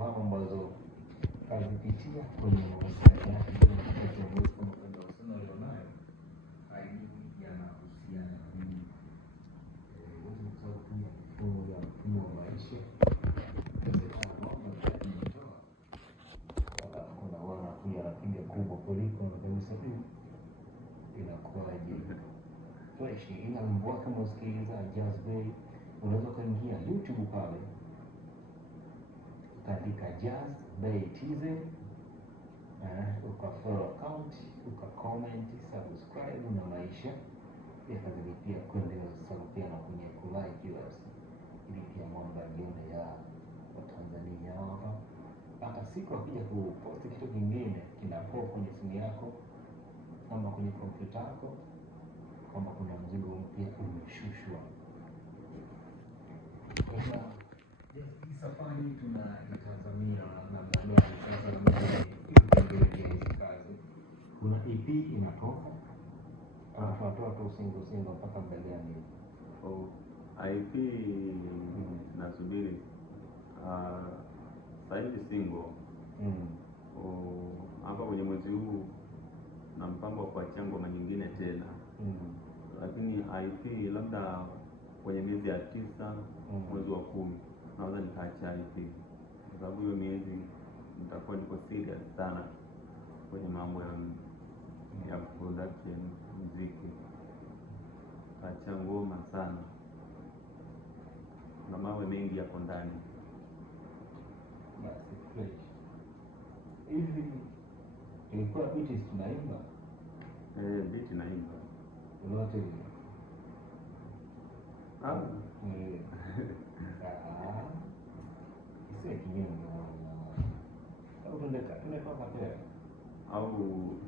fahamu ambazo alipitia kwenye mahusiano yake na kiongozi kama kwenda usana alionayo haijui yanahusiana na nini. Huwezi kusahau kutumia mfumo wa maisha anapiga kubwa kuliko kabisa inakuwaje fresh. Ina wimbo wake msikiliza Jazz Bay, unaweza kuingia YouTube pale ukaandika Jazz Bay TZ, ukafollow account, ukacomment, subscribe na maisha yakazilipia kuendelea sauti na kwenye kulike yours, ili pia mwamba jione ya Watanzania hapa. Hata siku akija kuposti kitu kingine kinapoa kwenye simu yako kama kwenye kompyuta yako kwamba kuna mzigo mpya umeshushwa. Sasa hii safari tunaitazamia namna gani sasa na kuendelea hizi kazi? Kuna EP inatoka, tunatoa tu single mpaka muda gani? IP nasubiri sahihi single hapa kwenye mwezi huu na mpango wa kuachia ngoma nyingine tena, lakini IP labda kwenye miezi ya 9 mwezi wa 10 naweza nikaachia IP, kwa sababu hiyo miezi nitakuwa niko serious sana kwenye mambo ya production muziki, acha ngoma sana na mawe mengi yako ndani. Basi fresh. Hivi ilikuwa biti tunaimba? Biti naimba. Yote ile. Isiwe kinyume. Au tunataka kapela au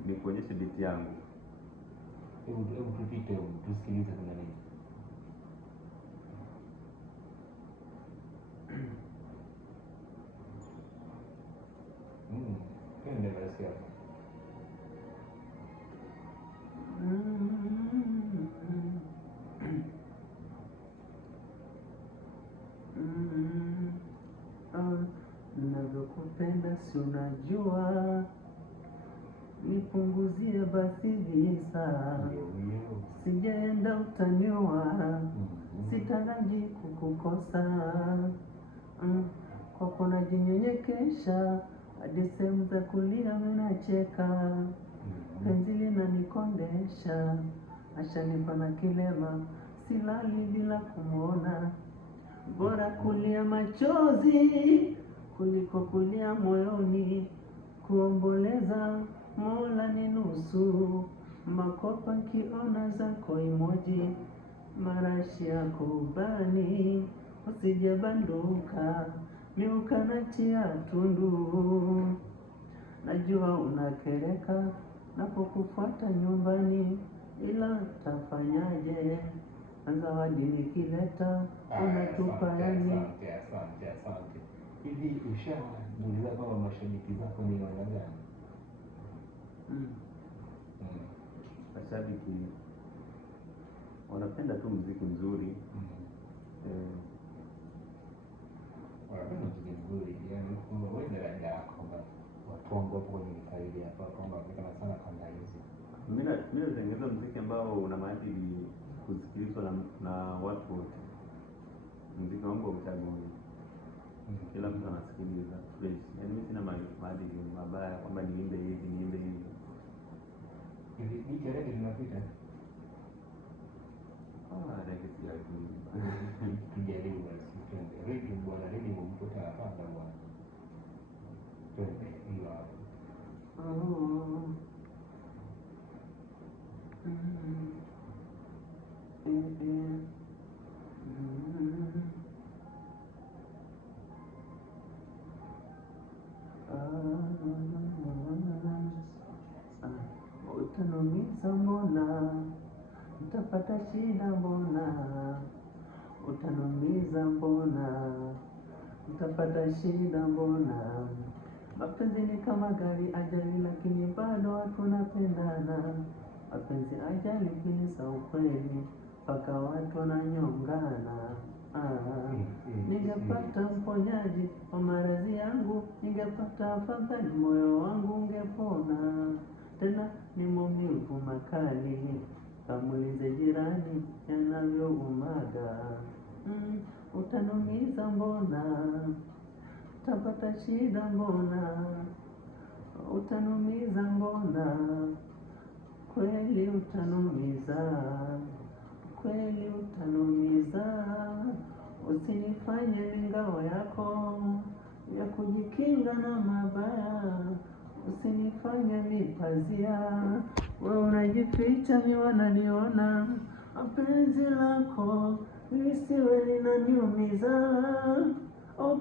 nikuonyeshe biti yangu? Hebu tupite tusikilize kuna nini. Never see it. Navyokupenda si unajua, nipunguzie basi visa, sijaenda utaniwa, sitaraji kukukosa, kwako najinyenyekesha, hadi sehemu za kulia minacheka, penzi linanikondesha, ashanipa na kilema, silali bila kumuona, bora kulia machozi kuliko kulia moyoni, kuomboleza Mola ni nusu, makopa kiona zako emoji, marashi yako ubani, usijabanduka miuka natia tundu, najua unakereka napokufuata nyumbani, ila tafanyaje, zawadi nikileta unatupa yani. Asante. Hivi ushajiuliza kwamba mashabiki zako ni wale gani? Mashabiki wanapenda tu muziki mzuri. Wanapenda muziki mzuri, yani wewe ndio daraja yako kwamba watu wangu hapo kwenye faili hapa kwamba wanapenda sana kanda hizi. Mimi natengeneza muziki ambao una maadili kusikilizwa na watu wote. Muziki wangu uchagui. Kila mtu anasikiliza fresh. Yaani mimi sina maadili mabaya kwamba niimbe hivi. Hivi biti ya reggae tunapita? Reggae si ya kuimba. Tujaribu basi twende. Reggae bwana, reggae mkuta hapa bwana. Twende hiyo hapo. Utanumiza mbona, utapata shida mbona, utanumiza mbona, utapata shida mbona, mapenzi ni kama gari ajali lakini bado watu napendana, mapenzi ajali kisa ukweli mpaka watu wananyongana. Ningepata mponyaji wa maradhi yangu ningepata afadhali moyo wangu ungepona. Tena ni maumivu makali, kamulize jirani yanavyoumaga. Utanumiza mbona, utapata shida mbona, utanumiza mbona, kweli utanumiza, kweli utanumiza. Usinifanye ngao yako ya kujikinga na mabaya, usinifanye mipazia, wewe unajificha mimi wananiona. Penzi lako lisiwe linaniumiza,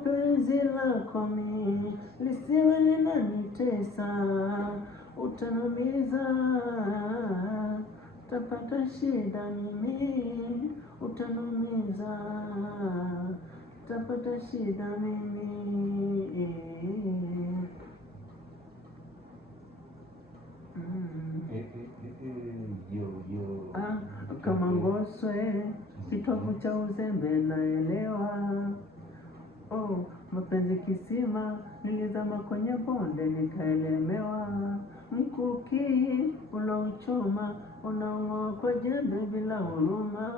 penzi lako mimi lisiwe linanitesa. Utanumiza, utapata shida mimi, utanumiza, utapata shida mimi. Kama ngoswe kitovu cha uzembe naelewa. Mapenzi kisima, nilizama kwenye bonde nikaelemewa. Mkuki unaochoma unaung'oa kwa jembe bila huruma.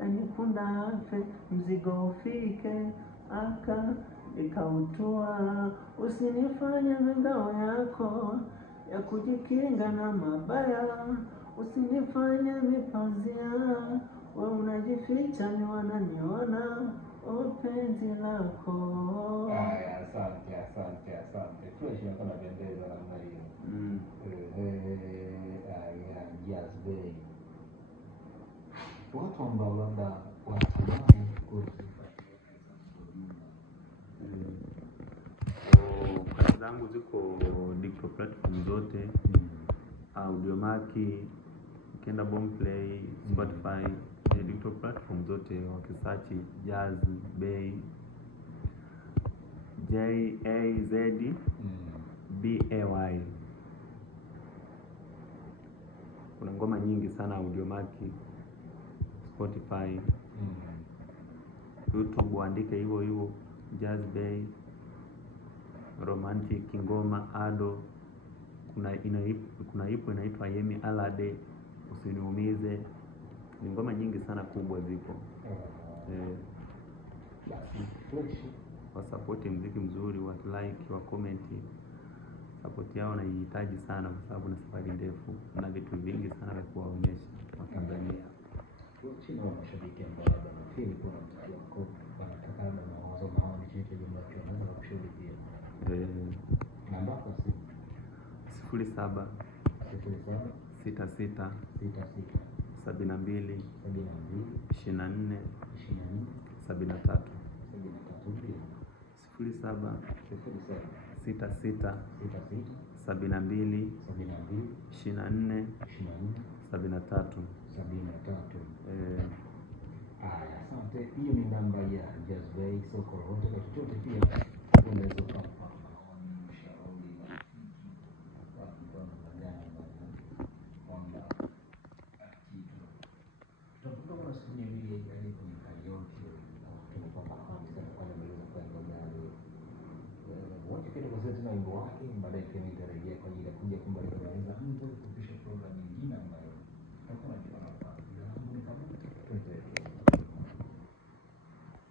Yani punda afe mzigo ufike, aka ikautua. Usinifanye ngao yako ya kujikinga na mabaya, usinifanye mipazia, wewe unajificha ni wananiona. Penzi lako. Asante. Fresh kama bendeza namna hiyo. Jazz. Watu ambao labda wanatamani kazi zangu ziko digital platform zote. Audiomack, ukienda Boomplay, Spotify, digital platform zote wakisearch Jazz Bay, JAZBAY. Kuna ngoma nyingi sana Audiomack, Spotify, YouTube andike hivyo Jazz Bay, romantic ngoma Ado. Kuna ipo inaitwa Yemi Alade, usiniumize. Ni ngoma nyingi sana kubwa zipo. Wa support muziki mzuri, wa like, wa comment. Support yao naihitaji sana kwa sababu na safari ndefu na vitu vingi sana vya kuwaonyesha Watanzania. Chini wa mashabiki ambao nafikiri kuna mtu wako wanataka na mawazo maoni kitu jumla kwa naweza kushughulikia. Namba kwa 07 66 72 24 73 07 66 72 24 73. Asante. Hiyo ni namba ya Jazz Bay. Soko lote kwa chochote pia unaweza kumpa maoni, ushauri na kwa magani kwamba kitu tutakuwa na siku nyingine hadi kwenye karaoke tunapata hamu sana kwa mbele kwa ngomani. Wote kitu kwa sasa wimbo wake baadaye pia nitarejea kwa ajili ya kuja kumaliza mzo kupisha program nyingine ambayo tutakuwa na